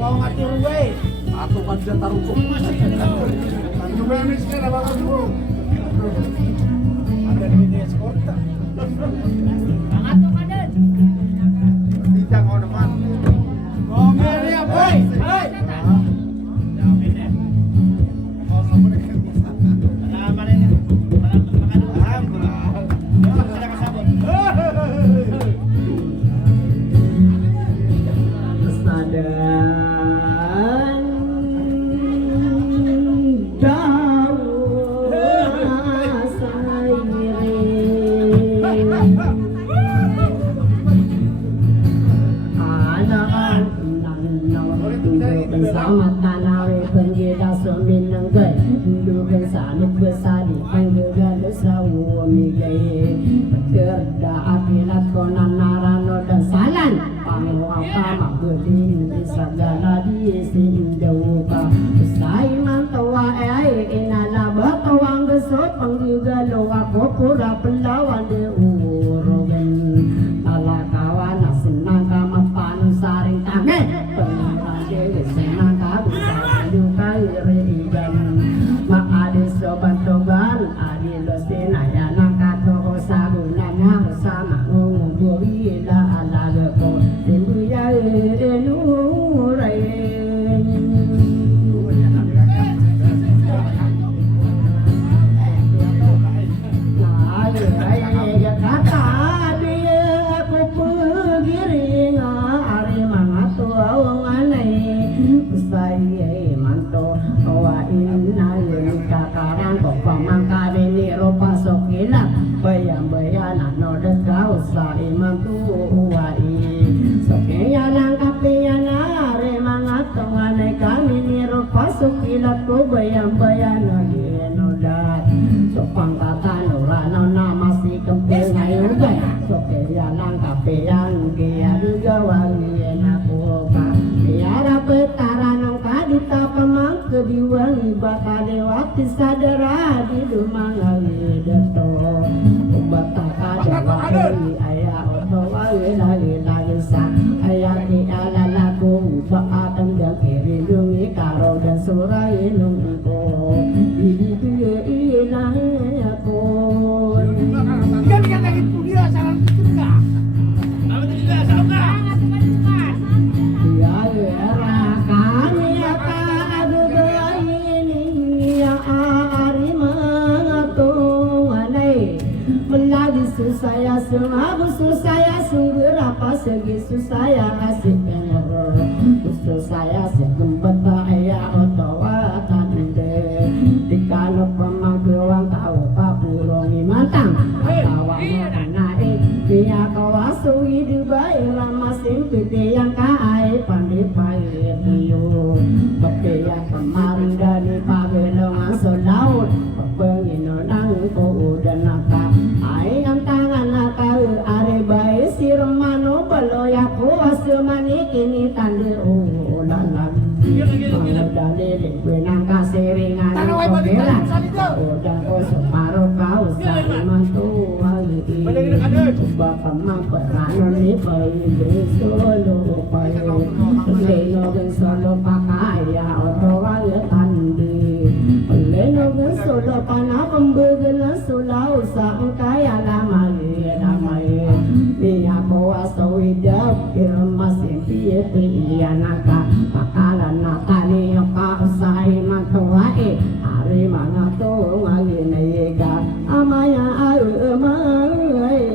Kau mati ruwe. Atau kan dia taruh cukup. Juga miskin apa kamu? Ada di media kota. Mangato kaden. Tidak kau depan. Ngomel ya, boy. Hei. Selamat tanawe penggida suminang gay Dugan sanit besadi panggiga dosawu migay Pekerda akilat konan narano dan salan Panguaka makbudin di sagala di sindawuka Usai mantawa inalaba tawang besot panggiga loa kopura pelawan di urogan Talakawan asinang kamapan saring tangan Senang kabut sadu kairigan Makade sobat toban Adilo senaya nakato sagunanya Sama ngunguburi la alagako Timbuya enuray Kata dia aku pegiring Ari mangato awang anay Usai manto wa inna kakaran ko pamangkari ni ropa sokila bayang-bayang no dekau usai mantu uai sokya lang kapiyan are mangato anay kami ni ropa sokila ko bayang-bayang noda so pangkatan urano na masih kempil ngayon sokya lang kapiyan kaya gawang aku biara petara nang kadita pemang kediwangi bata lewati sadara di rumah ngali deto bata kadewali ayah oto wali lagi sa ayah ki ala laku baatang dan kiri dungi karo dan surai nungko ini dia ilah aku Kan kan lagi kuliah salah juga. Apa juga sama? Susaya semabu susaya sungguh apa segi susaya asik pengur susaya segempet ayah otowa tande dikalo pemangkuang tahu papurongi matang awak naik dia kawasu hidup baik lama simpiti yang kai pandai pahit tiu tapi yang kemarin dari pagelongan solaut pengino nang ko dan naka ayam tangan nakal are bae sirmano baloya ko asmani kini tande ulalan dalil benang kaseringan kobela udah ko separo kau sari mantu ali bapak mamperano ni pai solo pai leno gen solo pakaya otowal tandi leno gen solo pana pembegela solo sang kaya lamai niya ko aso idap masih piye piye naka pakalan nakani ka usai mantuae hari mangato ngali nega amaya amai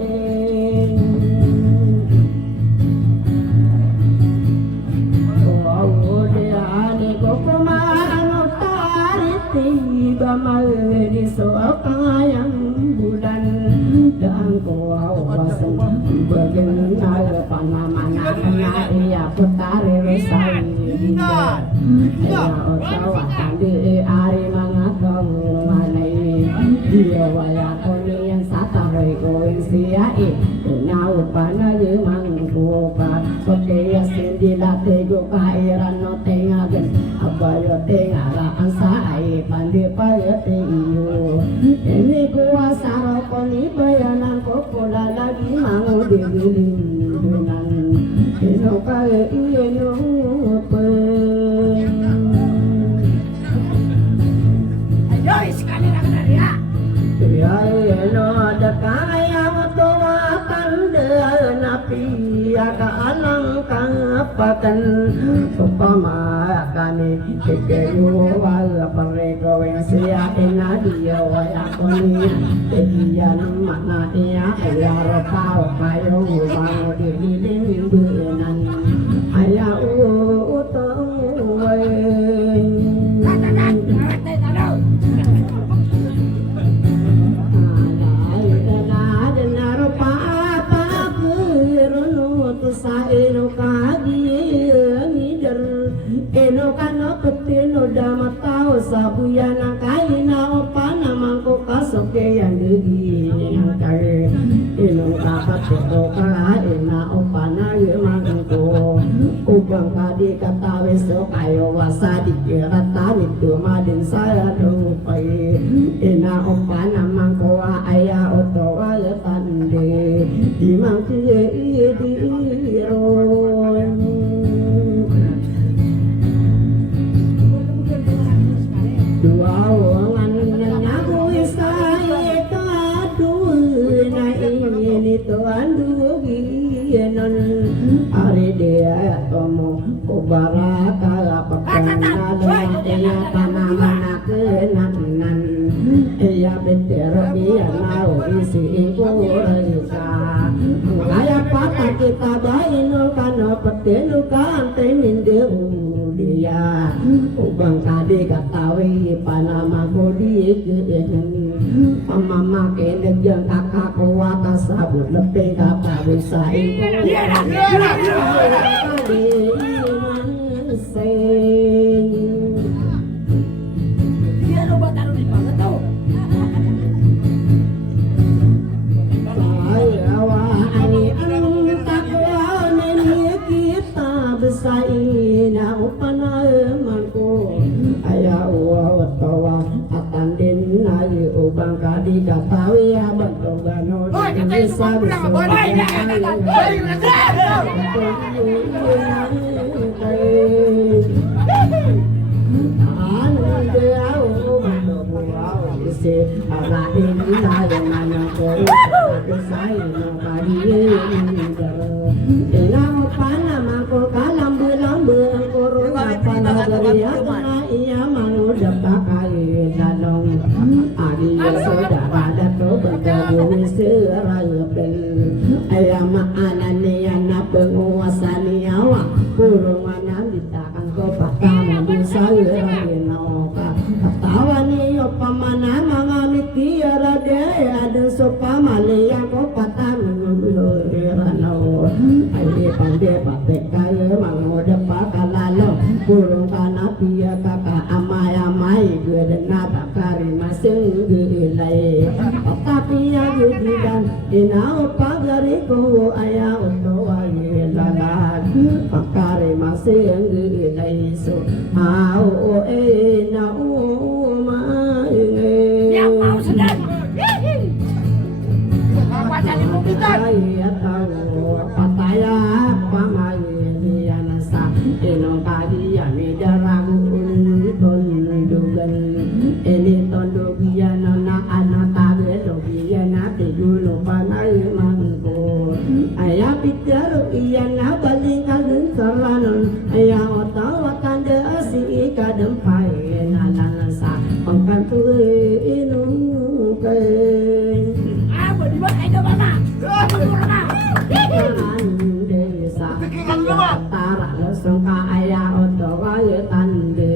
oh dia ani ko pemano tariti bamal di soakayang bulan dan ko awasem bagaimana panamana kena ia putari resai dia otawa kandi ari mangatong manai dia waya koni yang satare koing siai nau panai mangkuka sokeya sendila tego kairan no tengagen abayo tengara ansai pandi payete iyo ini kuasa rokoni bayanan ko pola lagi mau digiling dengan ka ino pe. Ayo sekali nak ya. Ya ino dakaya tua tanda napi aga alang kapakan supama kami kekeyo wal parego yang sia enadia waya koni edian mana ia ya rotau kayo mau dihiling benan aya utong Eno kagi ngider eno kana peteno dama tau sabuyana kaina opana mangko kasoke yang degi yang kare eno kapateno ka ena opana ye mangko ubang kadi kata weso kayo wasa dikira tani tu madin saya rupai ena opana mangko aya oto ya tande dimang ye di dua wangan nyaku isai kadu na ini tuan dugianan ari dia tomo kubara kala pekan ya tanamana kenanan ya beter biar mau isi kurisa kaya patah kita bainu kana petenu kante mindeu dia ubang kade katawi panama kodi mama kene jeung kakak kuat sabut lepe kapawi saing Dia coba taruh di mana tahu? Saina upana manko aya tawa atandin nai ubang kadi katawi abang gano bisa iya mau dapat kain danong adia saudara dato bergabung serapel ayam anane anak penguasa niawa kurungan ditakan ko patama bisa renoka katawa niyo pamana mangamit tiara de ada sopama leya ko patama rano ay pande patek kaya mangoda pakalalo kurung kana pia kakak amai gue dena bakari masing gilai tapi ya gudidan inau pagari ko aya untuk aye lalat bakari masing gilai so au na umai Yang mau sedang. Apa jadi pembicar? ya tahu pataya pamai dia nasa eno kadi ya mi daragun tondugan ini tondugian na anata belogian ate dulu panai mangko aya pijar iyan na balingan saranon aya otawa tanda si kadem pai nanansa pangkantu inu kai Apa di mana itu mama? Apa kurang? Tara sangka aya otawa ye tande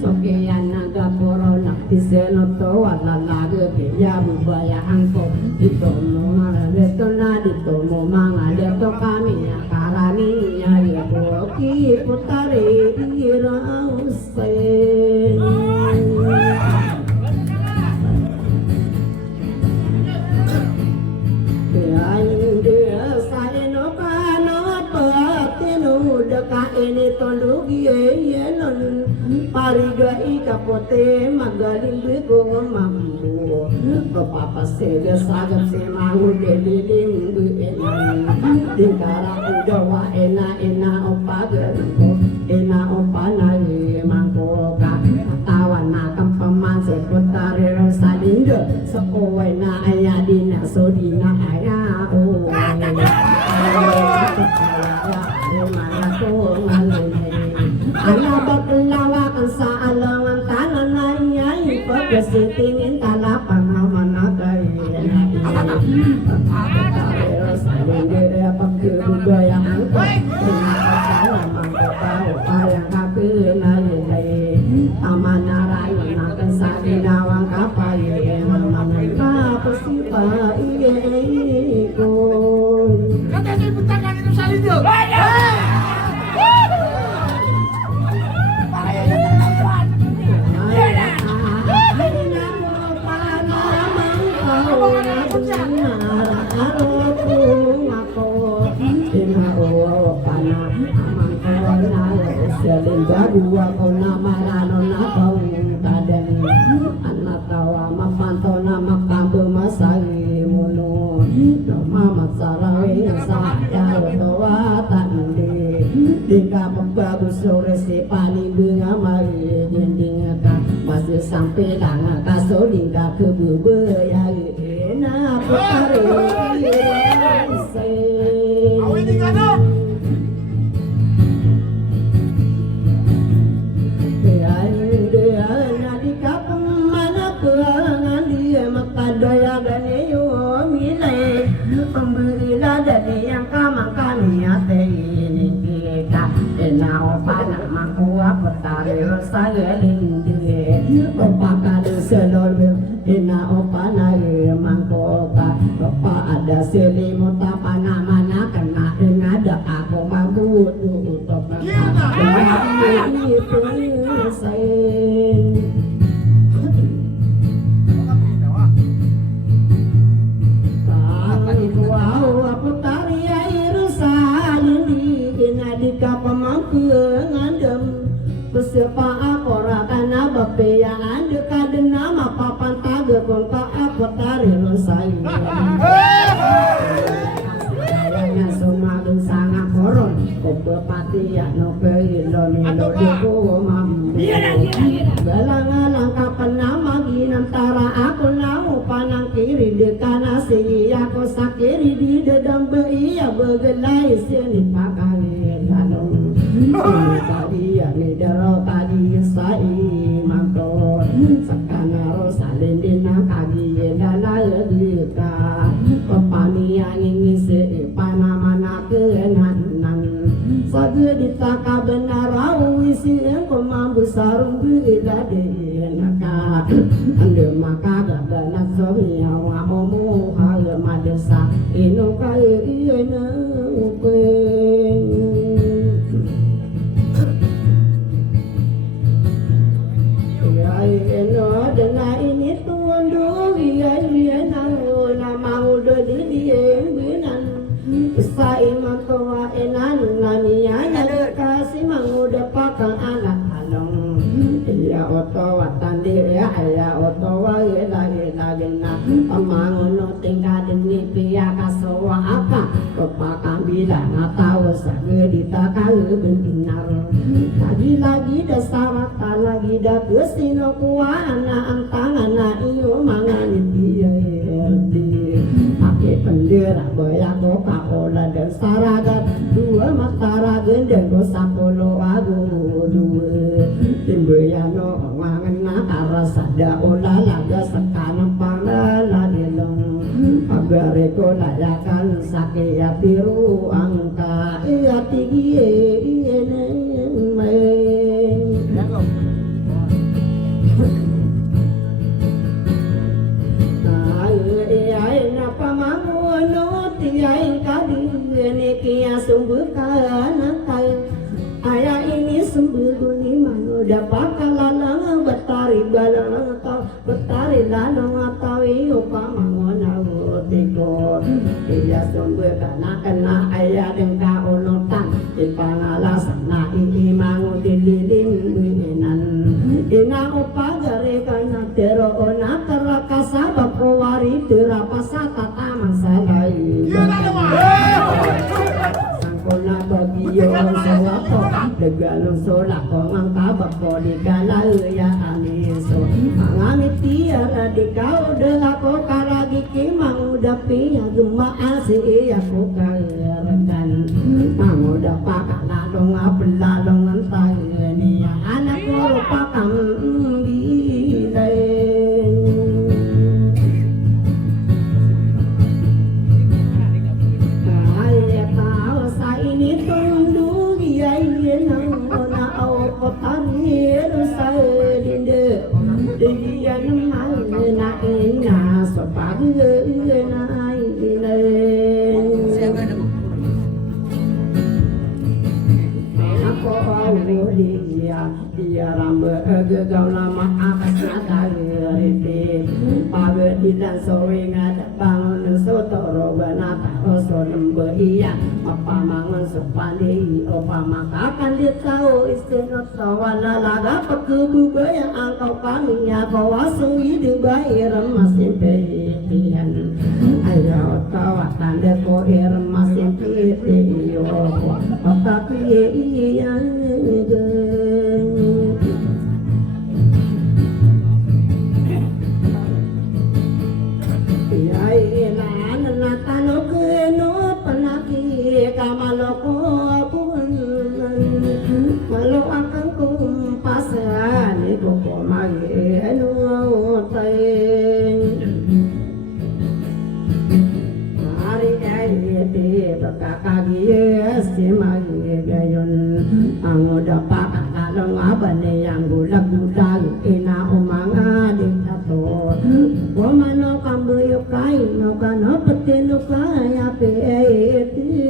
sokeyan naga poro nakti senoto wala lage ya bubaya angko ditomo maretona ditomo manga deto kami karani ya ye boki putari irause ini tondugi yenon pariga ikapote magaling bigo mambu papa sega sagap se mangu deliling enan tingkara udawa ena Salin dia pakai budaya angkut Ingat mangkuk tahu Ayang kaku nalai Amanara Nakan sadinawang kapai Amanara Persipa ikut Kata saya bentangkan itu salin tuh. Dua kau nama rano nakau kaden anak tawa mapanto nama kambu masai mulu nama masarawi sadar tawa tandi dika pembagus sore si pani bunga mari dinding ka masih sampai danga kaso dingka kebubu ya enak putari Awi di kano. Daya gani yo milai pembela dari yang kamang kami ate ini kita enau pana makua petari saya lindi opaka selor enau pana mangkoka apa ada selimut apa namanya kena ada aku mampu untuk Siapa akora kana bape yang ada kaden nama papan taga konta apa tari losai yang sumagun sangat koron kope pati ya no peilo milo deku mam galang-galang kapan nama ginantara aku nau panang kiri de kana si aku sakiri di dedam iya begelai sini pakai lalong tadi ya ni daro tadi sai mantor sakana salin dina kagi dana leka pepani yang ingin se panamana kenanan sage ditaka benar isi engko mambu sarung bila denaka ande maka dana somi awa omu hal madesa ino kai ina upe eno dena ini tundu iya nang nama udah di binan sai mantoa enan nania nyale kasih manguda pakang anak along iya oto watan dia iya oto wa lagi na amangono tinggal di pia kasowa apa kepakang bilang atau sage ditakal benar tadi lagi dasar lagi dah kesino kuana antang anak iyo mangan dia pakai pendera boya koka olah dan saragat dua matara gendeng sapolo agu dua timbayano ngangena arasada olah laga sekarang pangala dilong agar eko layakan sakit tiru angka tinggi sumber kanantai ayah ini sumber ni mana dapat kalanang betari balang atau betari lanang atau iyo pamangona utiko iya sumber kana ayah dengka olotan ipangalasan na iimangu dililing binan ina upagare kana tero ona terakasabab kowari terapasata taman salai Kona bagiyo sewako Degalo solako Ngangkabak ko di kalaya aniso Mangamit tiara di kau delako Karagiki mangudapi Gumaasi ako kalaran Manguda pakalalong Apelalong antay niya Anak ko pakang bilay iya apa mangan sepandi opa makakan dia tahu istinot sawana laga pekebu yang angkau kami ya bawa sungi di bayi remas impian ayo kawatan deko remas impian tapi iya Malo akan kumpasan Iko ko magi tay Hari ayete Bakakagi si magi gayon Ang udapak Kalong abane yang gulag-gulag Ina umanga diktator Wamano kambuyo kay No kano patino kaya Peetiron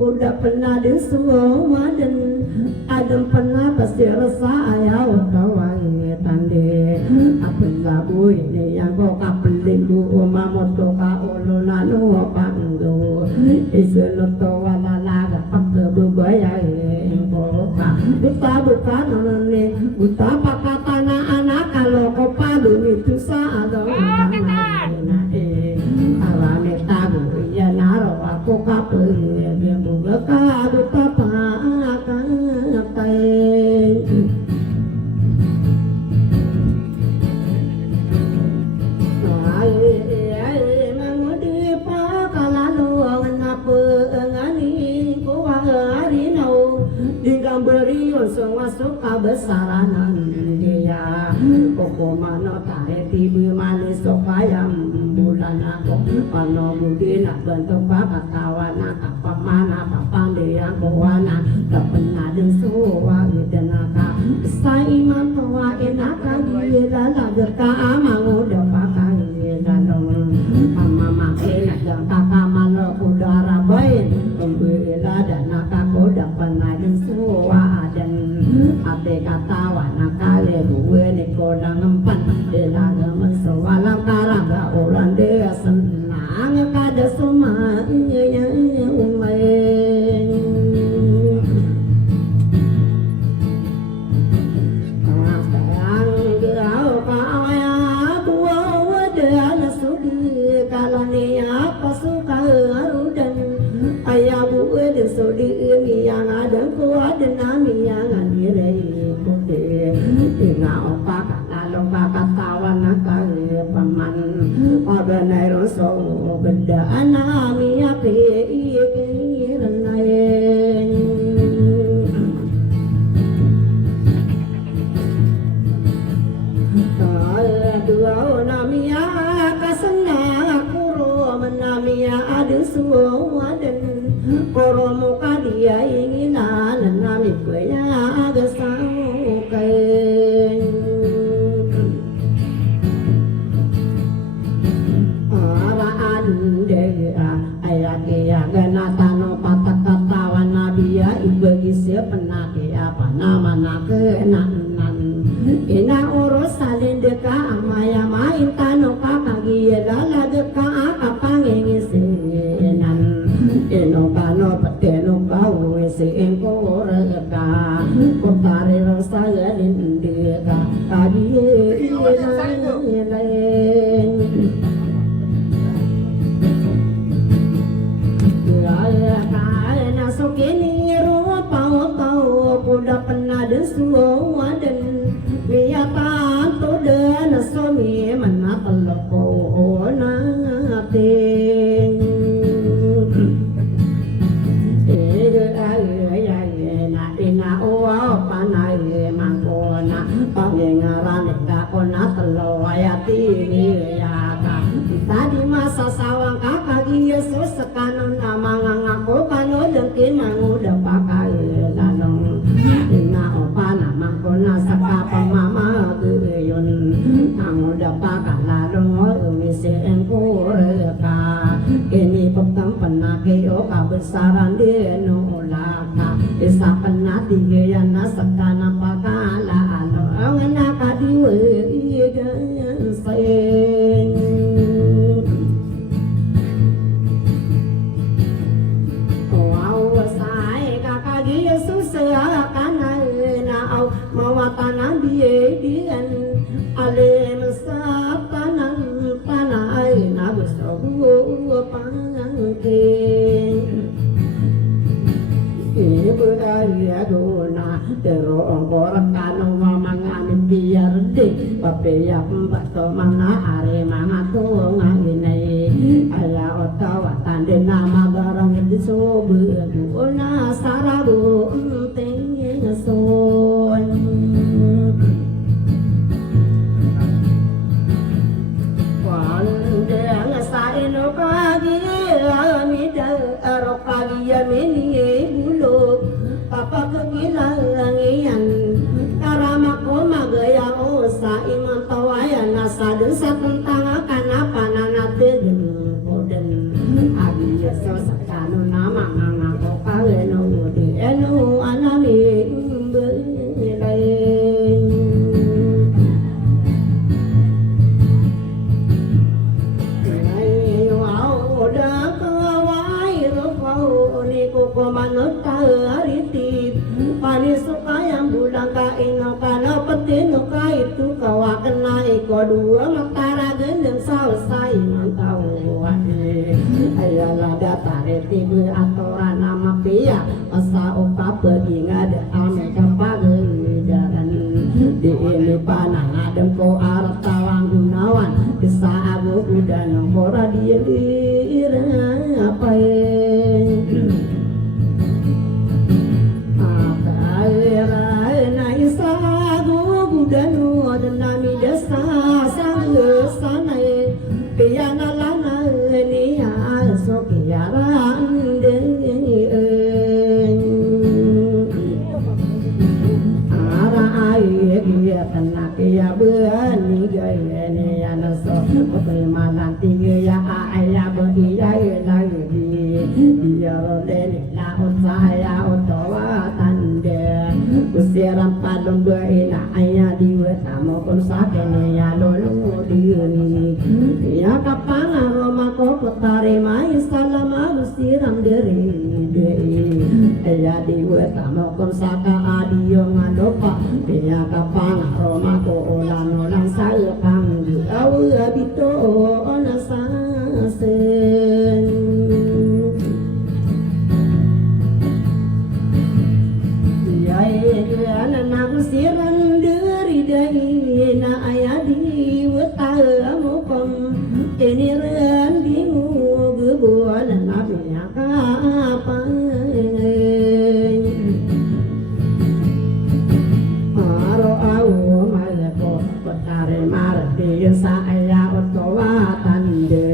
Kuda pernah di semua dan adam pernah pasti rasa ayah kawai tande apela boy ne yang kau kapelin du mamoto ka olo nanu pangdo iselo to wala laga pakke bebaya ko ka buta none buta pakatana anak kalau kau padu itu saado alame tagu ya naro aku kapel Kado tapakai Ay mangudi pa kalalo ngapa ngani ko hari nau di gambari usung masuk kabesaranan dia koko mano tahe tibu manis sokayam bulan ako ano budi nak bentuk pakatawa nak apa mana papande yang kawana kapena den suwa idenaka sai man tawa enaka gila lager ka amangu dapakai dalong mama enak dan kakak malo udara bain pembela dan nakak koda pena den suwa dan ate katawa nakale gue ni koda ngempan delaga mensewalam karaga orang dia senang kada semua Sodi ini yang ada kuat dan nami yang adirai kude ina opa kalau kakak tawan nakal paman ada nairo so beda nami api renai dua nami kasena kuro menami ada semua dan Koro muka dia inginan nami kuenya agak saukai Araan dea ayat ya ganatano patak katawan nabiya ibagi siapa nake apa nama nake nanan ina urus salin deka amaya main tano kakagi lala deka akapangin senan eno kano pateno kau ese engko rega kotare rasa lindeka kagi lain ya kana sokeni rupa tau kuda pernah desuwa dan biatan to dan somi manatallako onate Tadi masa sawang kakak Yesus sekanon nama ngaku kano dengkin mangu dapakai lalong ina opa nama digayana sakana pakala alo ngana kadiwe sen wow sai kakagi Yesus kana na mawatana dian alim satanan tanai na beso pangke ibu ayah dona terong korak kanong mamangamin biar di papaya pembato mana are manga tuh ngagini ayah otawa tande nama garang di sobu dona sarabu tinggi son wande ngasai no kagi amida rokagi yamini papa kegilangian karama ko magaya o sa imang tawayan nasa desa tentang kanapa nanate den agi yeso sa kanu nama ngako kaweno di enu anami belai ayo oda kawai rofau ni ko manut panis yang bulan kaino kana petino itu kawa kena iko dua matara gendeng sausai mantau ayalah datare tibu atoran nama pia asa oka pergi ngada ame kapagadan di ini panang adem ko arah tawang gunawan desa abu udah nombora dia dira apa danu nami desa sana piyana lana ni aso kiaran de ara ai dia tanak ya bani gaya ni anaso malan tiga ya ayah bagi ya lagi dia rodeni la saya otawa tande kusiran palung dua ina ayah diwe tamo kon sakene ya lolo diuni ya kapanga roma ko petare mai salama kusiran deri ya diwe tamo kon saka adio ngadopa ya kapanga roma ko ulang saya panggu au abito onasa sen siran dari dari na ayadi wetamu kom ini ren bingung gebuan nabi apa maro au malako petare marti saya otowa tande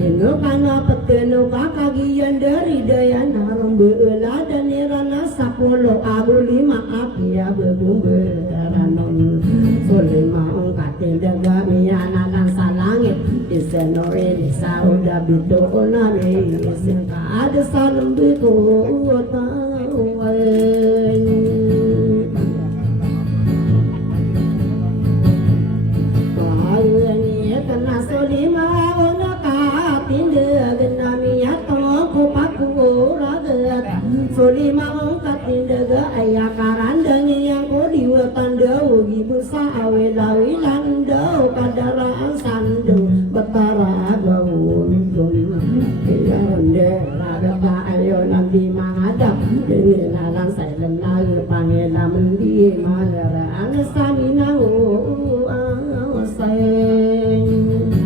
inu kana petenu kakagian dari daya narum beula dan irana 10 abu 5 akia bebumbe daranon solima ongkatin daga miyana lang sa langit isenore ni sauda bito onami isin ka ada sa lembi ko utaway ayani kana solima ongkatin daga nami atong ko pakuragat solima daga ayah karandangi yang ko diwatan dawu gibusa awe-lawi landau kadaraan sandu betara gawu minggung iya ronde rada ayo nanti mangadap jadi nalang saya lenal pangela mendi malara anesani nawu sayang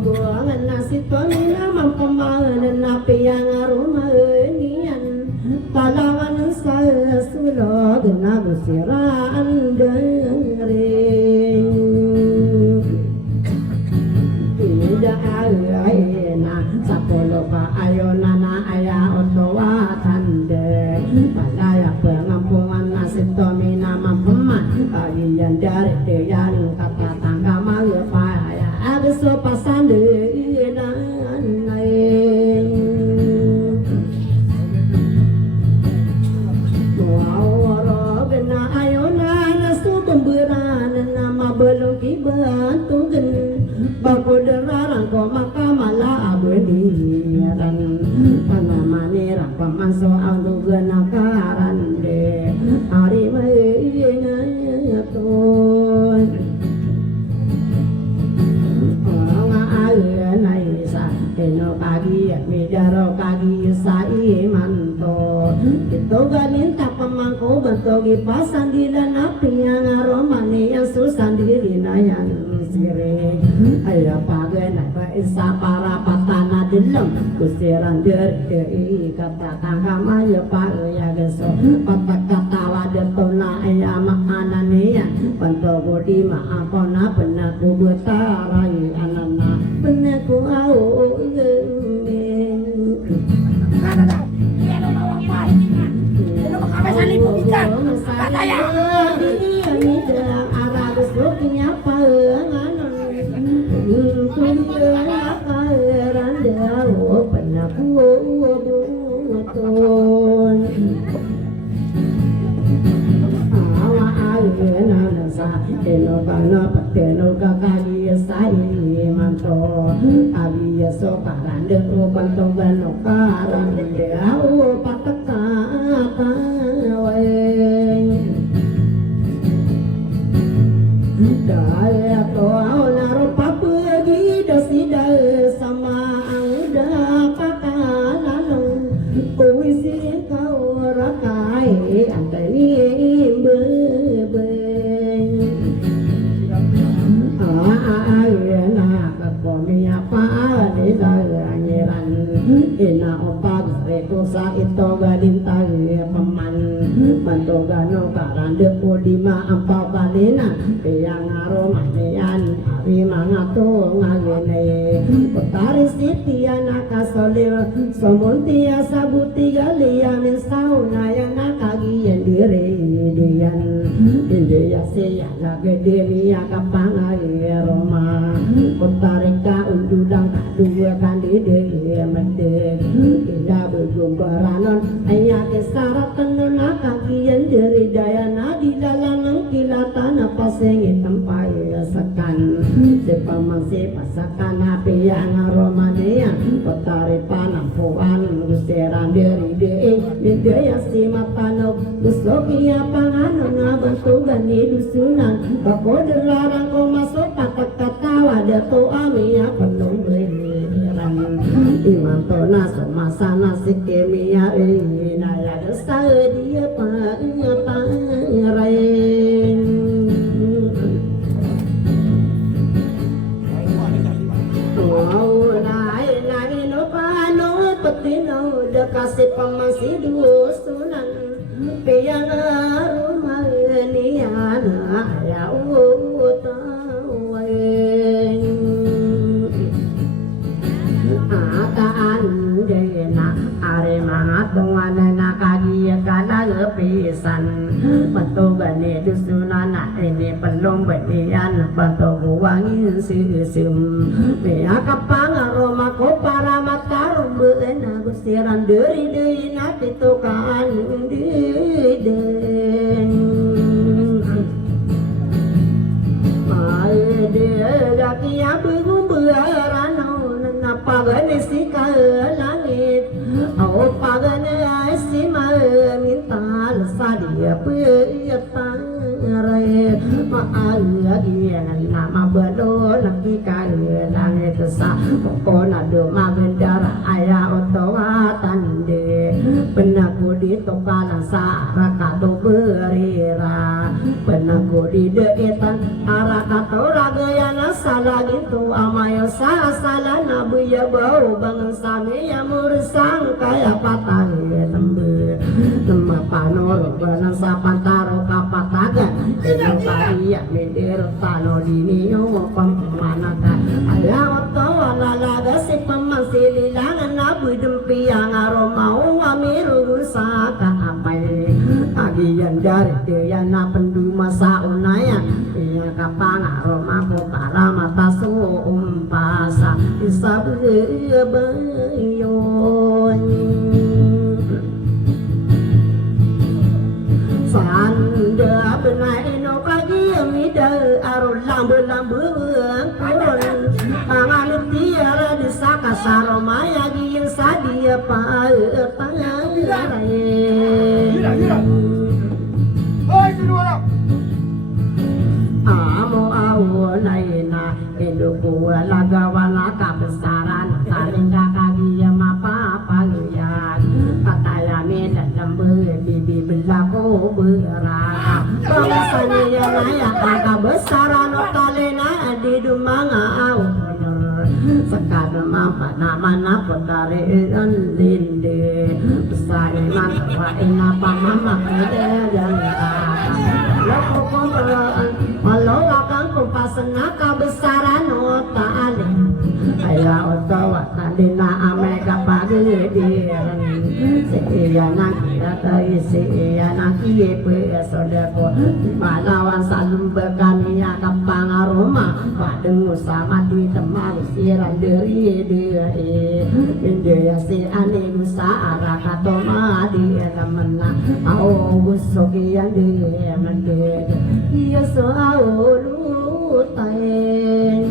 buangan nasi pamina mampamalan napi yang aroma nian talawan saya sulog nabusiraan dering tidak ayana sapolo pa ayona na aya otowa tande palaya pengampungan nasi pamina mampaman ayan dari tiyan kata tangga malu pa ada sopasan dengan lain paman soal duga karande hari mengatun eno kagi midaro kagi sai manto itu ganinta pemangku bentogi pasan di dan api yang aromani yang susah diri nayan sirih ayah pagana isa para patana dilem kusiran deri kata tangkama ya pak ya geso patak kata wadetona ayah makanania bentogo di maapona benaku betarai anana benaku au eno kana pateno kakagi sai manto abi so karande kanto gano karande au pataka wae daya to au naro papagi dasida sama angda pakanano puisi kau rakai anteni ina opak reko sa ito galing tayo paman mantogano karande po di maampaw kanina kaya nga romanian ari mga to ngagene utari sitiya nakasolil somuntiya sa buti galia minsaw na yan nakagiyan dire diyan indiya siya lagede niya kapangay roma utari ka undudang kadua kandide mende kita bergumbaran ayah kesarat tenun kagian dari daya nadi dalam kilatan apa sengit tempai sekan sepaman sepasakan api yang romania potari panampuan guseran dari dee midaya si matanok gusoki panganon ngabantugan di dusunan bakode larang ko masuk patak katawa dato ami penuh imanto naso masana si kemia ina ya desa dia pangarain oh nai no pano petino dekasi pamasi dusunan peyang rumah niana ya tungan na kagiya kana lepisan patugane dusunan ini pelong benian patuguangin sisim pia kapangaro ko para matarum beena gustiran dari deui nati tukan diden ai de gakia begumbearano napagane langit au pagane asima minta sadia piyatare maalagi nama bado lagi kaya langit sa pokona do magendara aya otowa tande benaku di tokalan sarakato berira benaku di deetan arakato ragayana salagitu amayo sasalana buya bau bangun sami ya mursang kaya patah lembe tema panoro banang sapantaro kapataga eno kaya mendir tano dinio pamanaka ala oto lalaga si pamansililangan abu dempiang aromau amiru saka apai agian dari dia na penduma saunaya iya kapang aroma potara mata suumpasa isabu bayon sanda benai no kagi mida arul lambu kurun pangalit tiara disaka saromaya giin sadia pa tanya Gila, gila. Hei, sini orang. Amo awalina hiduku lagawana kabesaran saling kakagi mapapagyan patayami dalam bibi belaku berak bangsanya naya kabesaran talena di dumanga awal sekadar mampat nama putari linde besar iman waina pamama dan walau akan kumpasana kebesaran ta'ala ayah otawa tadina ameka pagediran seiyana kita seiyana kiepe sodako malawan salum bekami kapangaroma padeng sama di temang siran deri deri india si ane gusa arakatoma di ramana au gusokian di mende iya soaulu taen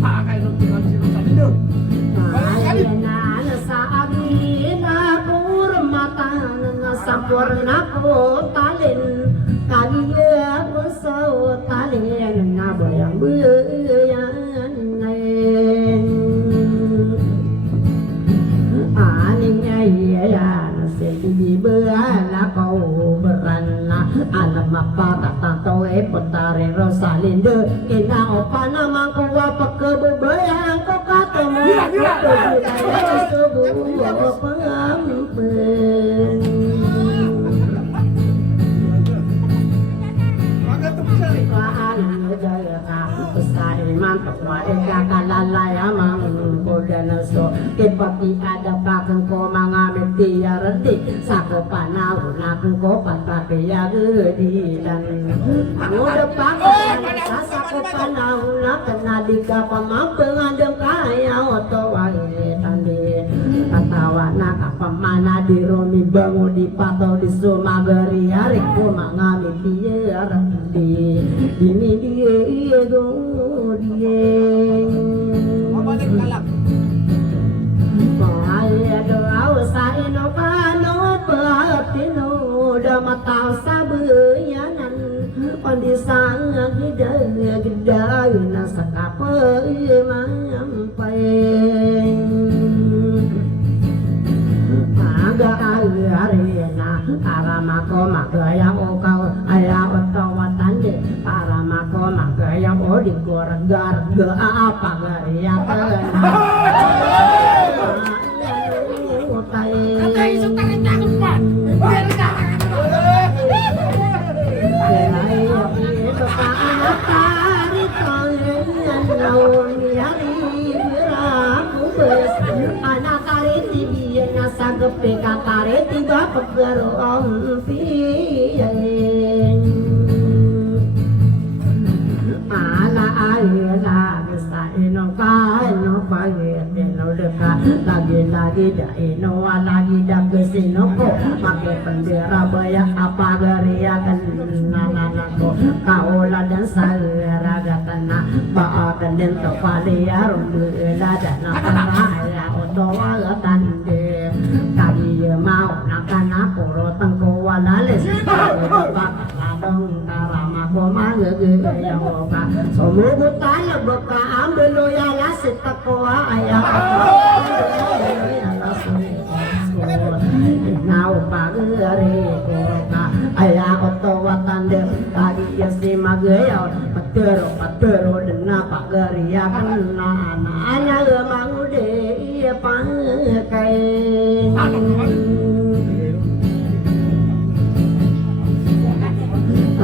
Pakai lu tinggal sini tadi tuh. ayana saabina kurmatan sampurna ko talen kaliya ko so talen ngabayang buyan alam apa kata toe petare Rosalinde kena opa nama kuwa pekebebayang kok kata Kepati ada pakeng ko mangamit tiya retik sako panahon aku ko patapaya gedilan udah pakeng sako panahon kena dika pamampengan kaya oto wae tande katawa nak pamana di romi bangun di pato di sumagari arek ko mangamit tiya retik ini dia do dia Bahaya doa usahin opano petino damatau sabeyanan pandisang gidai nasakape mampai aga arena aramako magaya okau aya otawatan de aramako magaya odi gorgar ge apa garia Kata isu tarik tangan pan. Biar anak tarik tibi nasa gepeka tarik tiba pegerom piyen ala ayana bisa ino kaino payetino deka lagi daino lagi dagesino ko pakai bendera banyak apa geriakan nananako kaula dan saragatan baakan den topale arumbela dan paraya otowa tande kali mau nakana koro tangko walales bakadong karamako magegeyawaka sumugo tayo baka ambil loyala sitako ayah now pagari ko ayah otowa tande tadi si magayaw patero dena pagari akan ana lemang de iya pangkai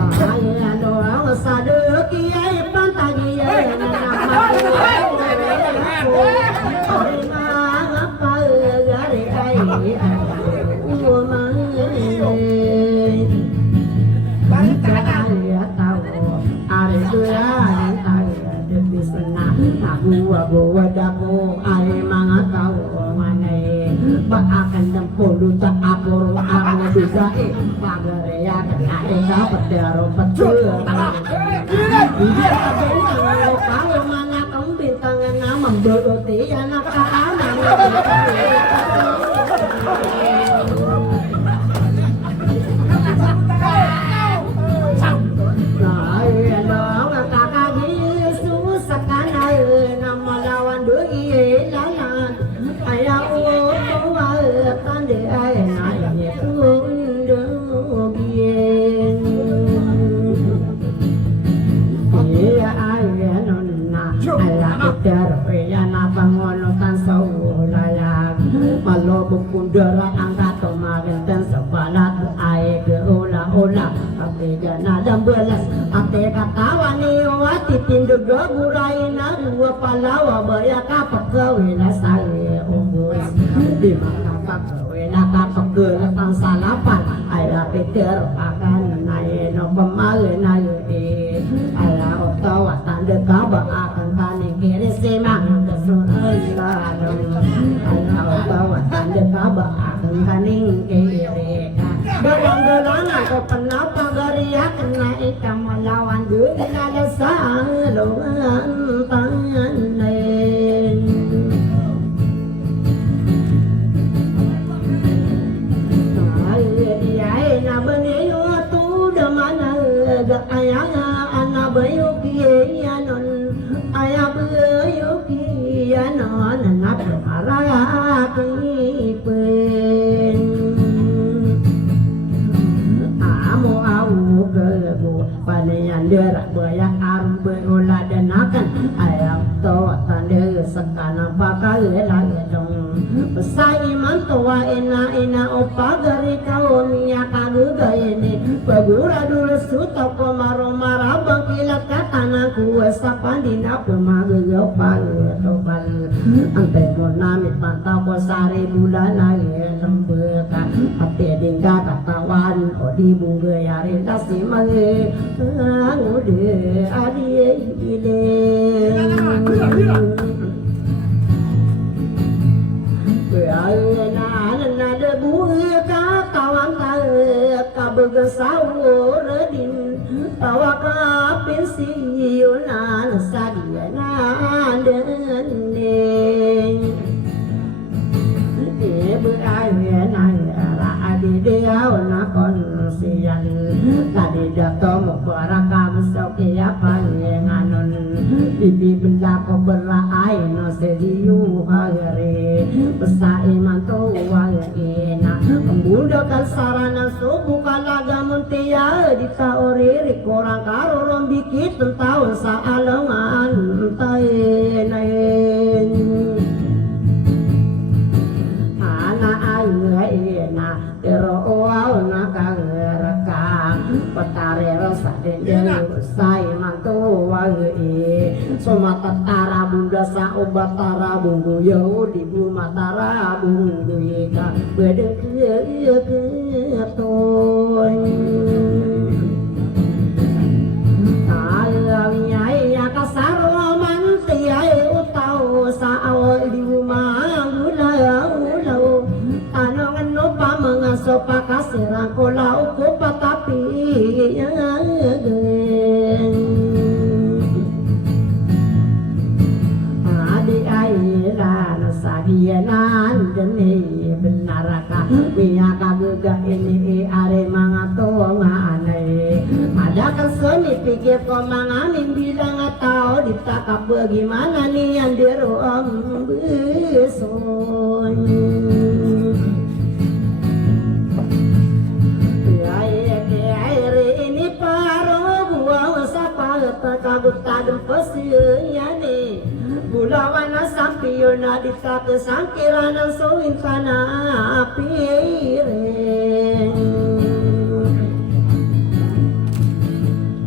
ayah doang sadeki ay pantagi ay Wadaku ay mga kawangan ay baakan ng pulo sa apuro ang nabigay pagariya ka ay kapatero patura hindi ka din ang lupaw mga kambintangan na mambuti yan ang kaanang kalau bukundara angkat marinten sebalat ae ke ola ate gana dambelas ate katawani wati tinduk guraina dua palawa baya kapak kawina sae umur di mana kawina kapak kelang salapan ayah peter akan nae no pemae nae ala otawa tanda kaba akan tani kiri semang kesunan ala otawa tanda kaba akan tani kiri Berang-berang aku pernah pagariak naik melawan dunia dasar lawan tangan lain. Ayah na beniyo tu damana ayah anak bayu kianon ayah bayu kianon nak marah kipen. Panian derak banyak arum berolah dan akan ayam tua tanda sekana pakai lagi dong besar iman tua ina opa gari kau minyak kagu gaya ini pegura dulu suta komaro marabang kilat katana kuwe sapandina pemagu opa topal antai monami pantau kosari bulan lagi lembeka hati dingga katawan odi bunga yari nasi mage ude adie ile na de bunga katawan ka begesau redin tawa ka pensiunan sadiana denen dia nakon sian tadi datang barakam soki apa nganon bibi benda ko berai no sediu hari besai mantu wangena pembuldakan sarana subuh kalaga muntia di taoriri korang karo rombikit tahun saalangan tainain petare rasa dendeng sai mantu wagi somata tara bunda sa obat tara bunggu yau di buma tara bunggu ika bedeng kieu toy ayah kasaro mantiai utau sa awal di rumah gula anongan nopa mengaso pakasirang kolau ko patapi adi airan sadianan deni benaraka miyaka gega ini are mangatonga anai ada keseni pikir ko mangamin bilang atau ditakap bagaimana nih yang diru ambeson kagut tadem pesiyane bulawana sampiyona ditake sangkirana soin kana piring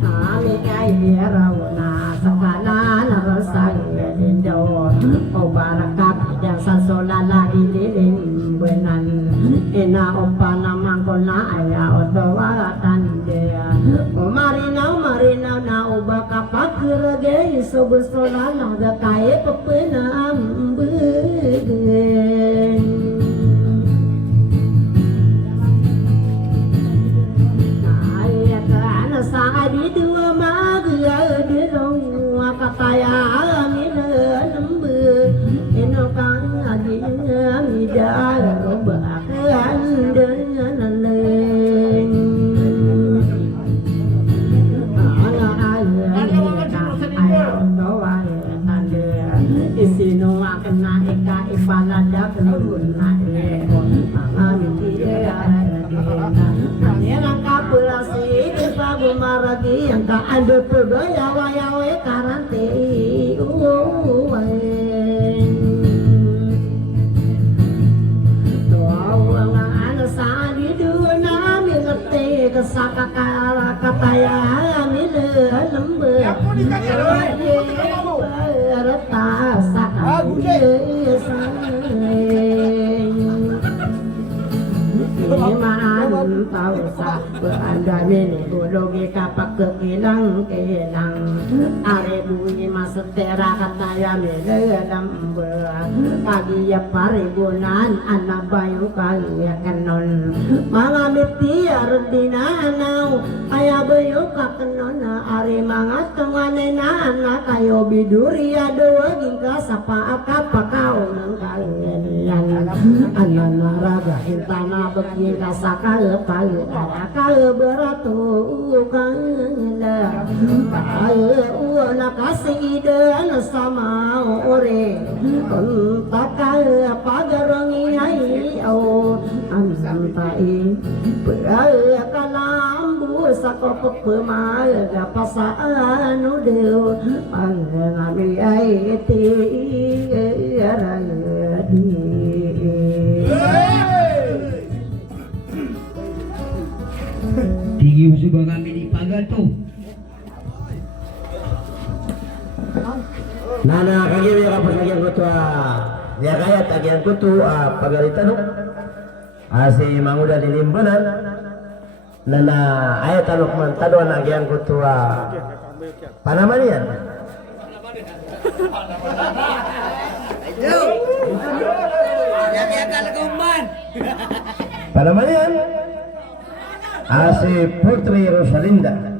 ame airauna sakana narasai dindo obarakap yang sasolala dililing benan ina opana mangkona aya otowa tandea marina na ubaka pakirage sobusola naga kae pepena ambegen ayaka ana saadi dua maga dirong kataya amina nembe enokan agi amida roba kan dengan leng isino akan naik ka ipalada kelurun naik amin dia yang kapulasi kebabu maragi yang tak ada pegaya wayawe karante kesaka kataya mile lembe berta saka Iman tahu sa berandamin Bulogi kapak kekilang kilang Are bunyi masetera kataya mile lembe Pagi ya paribunan anak bayu kaya kenon Mga mitiar dinanaw Kaya bayu kakenon Are mga tunganin anak Kayo biduri ado Gingka sapa akapakaw ng kalian Ananaraga intana bagi kasaka payu Araka beratu kala Payu nakasih ide sama ore Entaka pagarangi au Antai Beraya kalambu sakop pemaga pasaan udeu Pangami aiti Tinggi usubang kami di pagar tuh. Nana kagiri kapag nagyan ko to niya kaya tagyan ko to pagalitan no si manguda dilimbanan nana ayat tanok man tado nagyan ko to panaman yan panaman yan si Putri Rosalinda